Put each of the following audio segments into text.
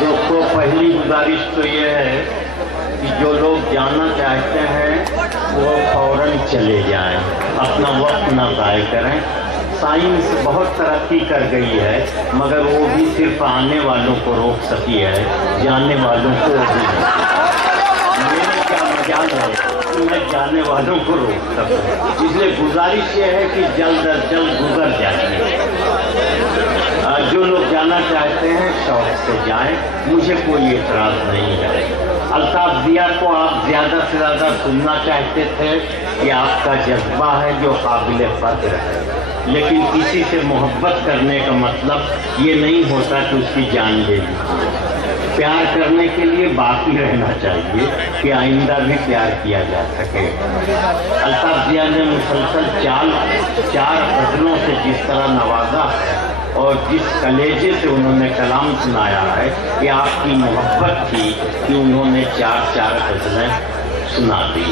दोस्तों, पहली गुजारिश तो ये है कि जो लोग जाना चाहते हैं वो फौरन चले जाएं, अपना वक्त न ज़ाय करें। साइंस बहुत तरक्की कर गई है, मगर वो भी सिर्फ आने वालों को रोक सकी है, जाने वालों को भी नहीं। मेरे क्या मजाल है कि मैं जाने वालों को रोक सकूं। इसलिए गुजारिश ये है कि जल्द अज जल्द गुजर जाए। जो लोग जाना चाहते हैं शौक से जाएं, मुझे कोई एतराज नहीं है। अल्ताफ ज़िया को आप ज़्यादा से ज़्यादा सुनना चाहते थे कि आपका जज्बा है जो काबिल क़द्र है, लेकिन किसी से मोहब्बत करने का मतलब ये नहीं होता कि उसकी जान ले लीजिए। प्यार करने के लिए बाकी रहना चाहिए कि आइंदा भी प्यार किया जा सके। अल्ताफ ज़िया ने मुसलसल चार गज़लों से जिस तरह नवाजा है और जिस कलेजे से उन्होंने कलाम सुनाया है, कि आपकी मोहब्बत थी कि उन्होंने चार गज़लें सुना दी।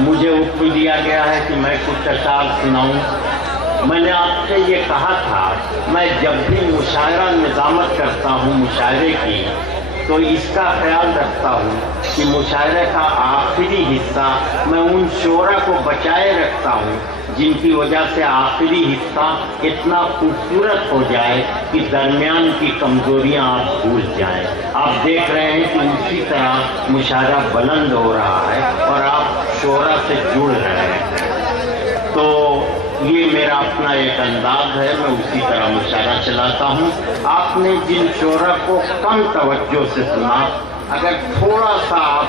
मुझे हुक्म दिया गया है कि मैं कुछ अशार सुनाऊं। मैंने आपसे ये कहा था, मैं जब भी मुशायरा निज़ामत करता हूँ मुशायरे की, तो इसका ख्याल रखता हूँ कि मुशायरे का आखिरी हिस्सा मैं उन शोरा को बचाए रखता हूँ जिनकी वजह से आखिरी हिस्सा इतना खूबसूरत हो जाए कि दरमियान की कमजोरियां आप भूल जाएं। आप देख रहे हैं कि उसी तरह मुशायरा बुलंद हो रहा है और आप शोरा से जुड़ रहे हैं। तो ये मेरा अपना एक अंदाज है, मैं उसी तरह मुशायरा चलाता हूँ। आपने जिन शोरा को कम तवज्जो से सुना, अगर थोड़ा सा आप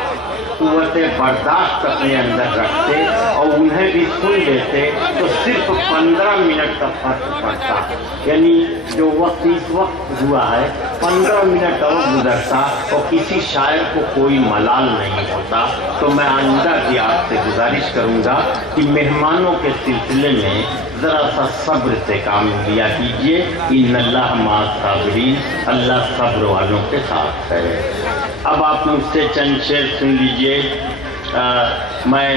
कुव्वत बर्दाश्त अपने अंदर रखते और उन्हें भी सुन लेते तो सिर्फ 15 मिनट का फर्क पड़ता। यानी जो वक्त इस वक्त हुआ है 15 मिनट और गुजरता और किसी शायर को कोई मलाल नहीं होता। तो मैं आइंदा भी आपसे गुजारिश करूंगा कि मेहमानों के सिलसिले में जरा सा सब्र से काम लिया कीजिए। इन्नल्लाह माअस साबिरीन, अल्लाह सब्र वालों के साथ है। अब आप मुझसे चंद शेर सुन लीजिए। मैं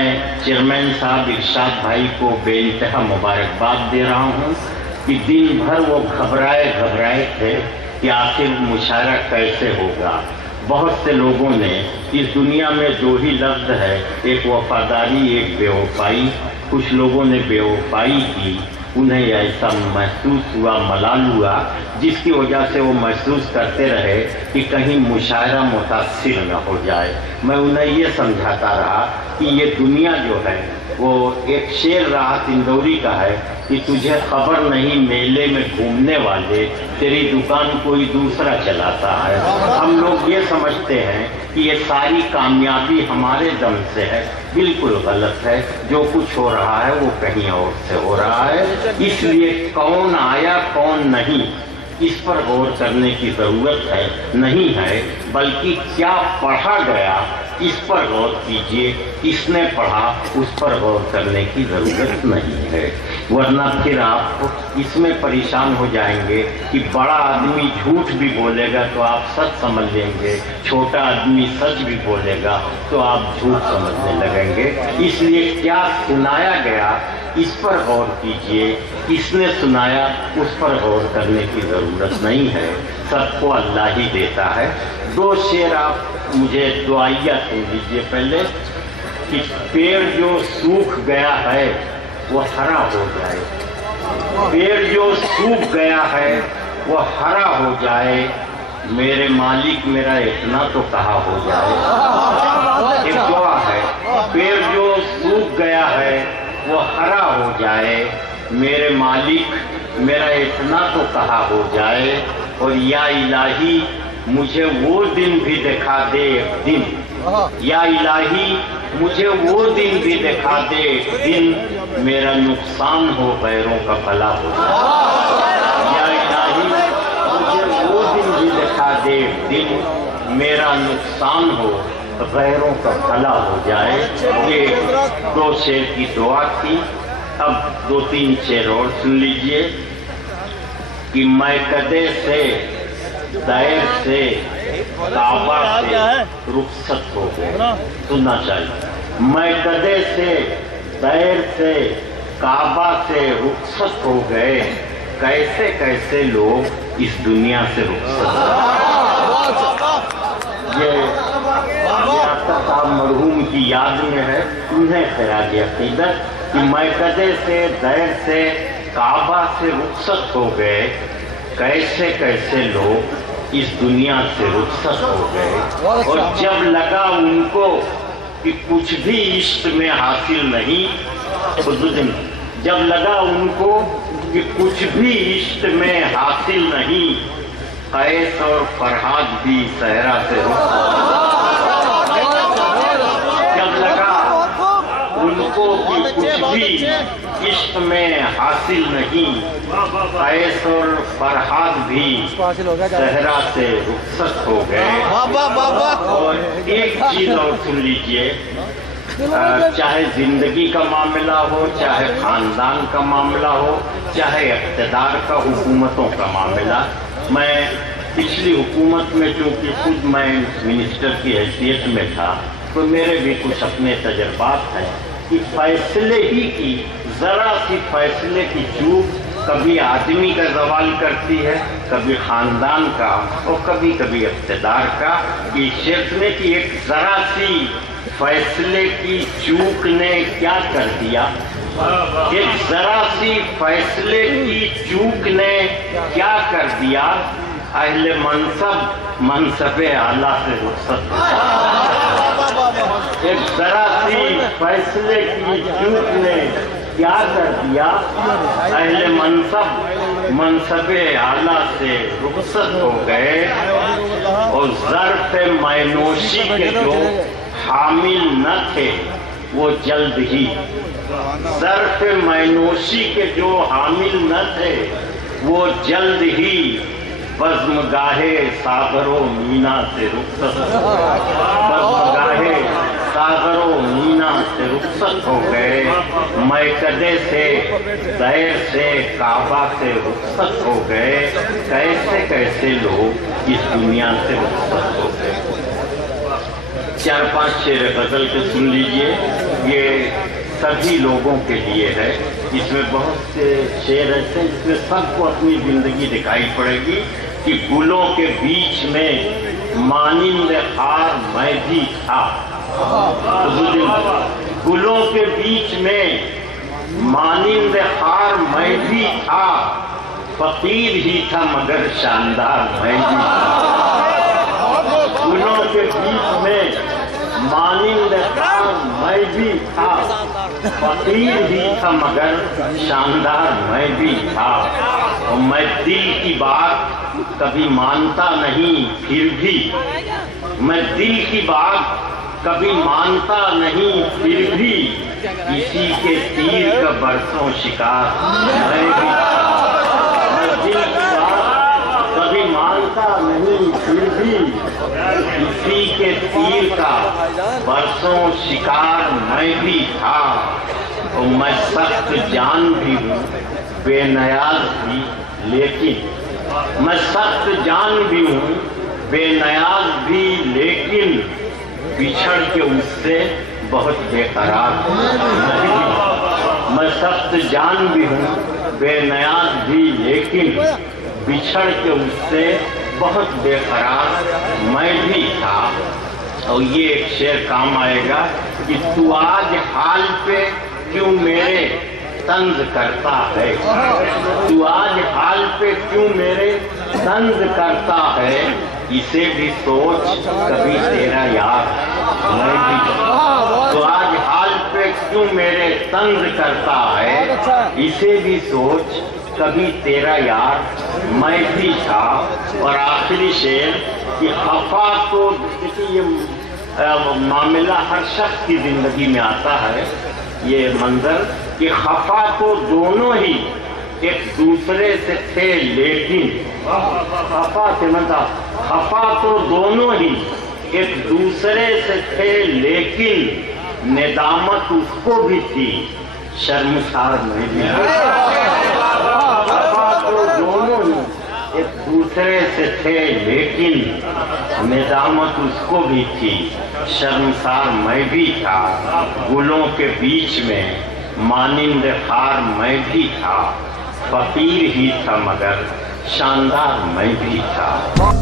चेयरमैन साहब इरशाद भाई को बेइंतहा मुबारकबाद दे रहा हूँ कि दिन भर वो घबराए थे कि आखिर मुशायरा कैसे होगा। बहुत से लोगों ने इस दुनिया में दो ही लफ्ज़ है, एक वफादारी एक बेवफाई। कुछ लोगों ने बेवफाई की, उन्हें ऐसा महसूस हुआ, मलाल हुआ, जिसकी वजह से वो महसूस करते रहे कि कहीं मुशायरा मुतासिर न हो जाए। मैं उन्हें ये समझाता रहा कि ये दुनिया जो है वो एक शेर राहत इंदौरी का है कि तुझे खबर नहीं मेले में घूमने वाले तेरी दुकान कोई दूसरा चलाता है। हम लोग ये समझते हैं कि ये सारी कामयाबी हमारे दम से है, बिल्कुल गलत है। जो कुछ हो रहा है वो कहीं और से हो रहा है। इसलिए कौन आया कौन नहीं, इस पर गौर करने की जरूरत है नहीं है, बल्कि क्या पढ़ा गया इस पर गौर कीजिए। किसने पढ़ा उस पर गौर करने की जरूरत नहीं है, वरना फिर आप इसमें परेशान हो जाएंगे कि बड़ा आदमी झूठ भी बोलेगा तो आप सच समझ लेंगे, छोटा आदमी सच भी बोलेगा तो आप झूठ समझने लगेंगे। इसलिए क्या सुनाया गया इस पर गौर कीजिए, किसने सुनाया उस पर गौर करने की जरूरत नहीं है। सबको अल्लाह ही देता है। दो शेर आप मुझे दुआइया सुन लीजिए पहले कि पेड़ जो सूख गया है वो हरा हो जाए, पेड़ जो सूख गया है वो हरा हो जाए, मेरे मालिक मेरा इतना तो कहा हो जाए। एक दुआ है, पेड़ जो सूख गया है वो हरा हो जाए, मेरे मालिक मेरा इतना तो कहा हो जाए। और या इलाही मुझे वो दिन भी दिखा दे एक दिन, या इलाही मुझे वो दिन भी दिखा दे एक दिन, मेरा नुकसान हो गैरों का भला हो जाए। या इलाही मुझे वो दिन भी दिखा दे एक दिन, मेरा नुकसान हो गैरों का भला हो जाए। ये दो शेर की दुआ थी। अब दो तीन शेर और सुन लीजिए कि मैं कदे से दैर से काबा से रुखसत हो गए। सुनना चाहिए। मैं कदे से दैर से काबा से रुखसत हो गए, कैसे कैसे लोग इस दुनिया से रुखसत। ये आका साहब मरहूम की याद में है, उन्हें खिराज अकीदत कि मैकदे से दैर से काबा से रुखसत हो गए, कैसे कैसे लोग इस दुनिया से रुखसत हो गए। और जब लगा उनको कि कुछ भी इश्क में हासिल नहीं, जब लगा उनको कि कुछ भी इश्क में हासिल नहीं, कैस और फरहाद भी सहरा से जब लगा उनको कि कुछ भी इश्क में हासिल नहीं, कैस और फरहाद भी सहरा से रुखसत हो गए। और एक चीज और सुन लीजिए, चाहे जिंदगी का मामला हो, चाहे खानदान का मामला हो, चाहे इक़्तिदार का, हुकूमतों का मामला। मैं पिछली हुकूमत में चूंकि खुद मैं मिनिस्टर की हैसियत में था, तो मेरे भी कुछ अपने तजर्बात हैं कि फैसले ही की, जरा सी फैसले की चूक कभी आदमी का जवाल करती है, कभी खानदान का और कभी कभी इक़्तिदार का। कि शेख ने कि एक जरा सी फैसले की चूक ने क्या कर दिया, एक जरा सी फैसले की चूक ने क्या कर दिया, अहले मनसब मनसबे आला से रुखसत। एक जरा सी फैसले की चूक ने क्या कर दिया, अहले मनसब मनसबे आला से रुखसत हो गए। और ज़र्फ़ मैनोशी के जो हामिल न थे वो जल्द ही, ज़र्फ़ मैनोशी के जो हामिल न थे वो जल्द ही बज़्मगाहे सागरो मीना से रुखसत, बज़्मगाहे सागरो मीना से रुखसत हो गए। मैकदे से दैर से काबा से रुखसत हो गए, कैसे कैसे लोग इस दुनिया से रुखसत हो गए। 4-5 शेर गजल के सुन लीजिए, ये सभी लोगों के लिए है। इसमें बहुत से शेर ऐसे हैं जिसमें सबको अपनी जिंदगी दिखाई पड़ेगी कि गुलों के बीच में मानिंद खार मैं भी था, गुलों के बीच में मानिंद खार मैं भी था, फकीर ही था मगर शानदार मैं भी था। गुलों के बीच में मानिंद खार मैं भी था, फकीर ही था मगर शानदार मैं भी था। और मैं दिल की बात कभी मानता नहीं, फिर भी मैं दिल की बात कभी मानता नहीं, फिर भी इसी के तीर का बरसों शिकार मैं भी था। मैं दिल की बात कभी मानता नहीं, फिर भी इसी के तीर का बरसों शिकार मैं भी था। और मैं सख्त जान भी हूँ, बेनियाज भी, लेकिन मैं सख्त जान भी हूँ, बेनियाज भी, लेकिन बिछड़ के उससे बहुत बेकरार मैं सख्त जान भी हूँ, बेनियाज भी, लेकिन बिछड़ के उससे बहुत बेकरार मैं भी था। और ये एक शेर काम आएगा कि तू आज हाल पे क्यों मेरे तंज करता है, तू आज हाल पे क्यों मेरे तंज करता है, इसे भी सोच कभी तेरा यार मैं भी। तो आज हाल पे क्यों मेरे तंज करता है, इसे भी सोच कभी तेरा यार मैं भी था। और आखिरी शेर कि खफा तो, देखिए ये मामला हर शख्स की जिंदगी में आता है, ये मंजर कि खफा तो दोनों ही एक दूसरे से थे, लेकिन खफा से मतलब खफा तो दोनों ही एक दूसरे से थे, लेकिन नेदामत उसको भी थी, शर्मसार में भी। खफा तो दोनों ही एक दूसरे से थे, लेकिन नेदामत उसको भी थी, शर्मसार मैं भी था। गुलों के बीच में मानिंद खार मैं भी था, फकीर ही था मगर शानदार मैं भी था।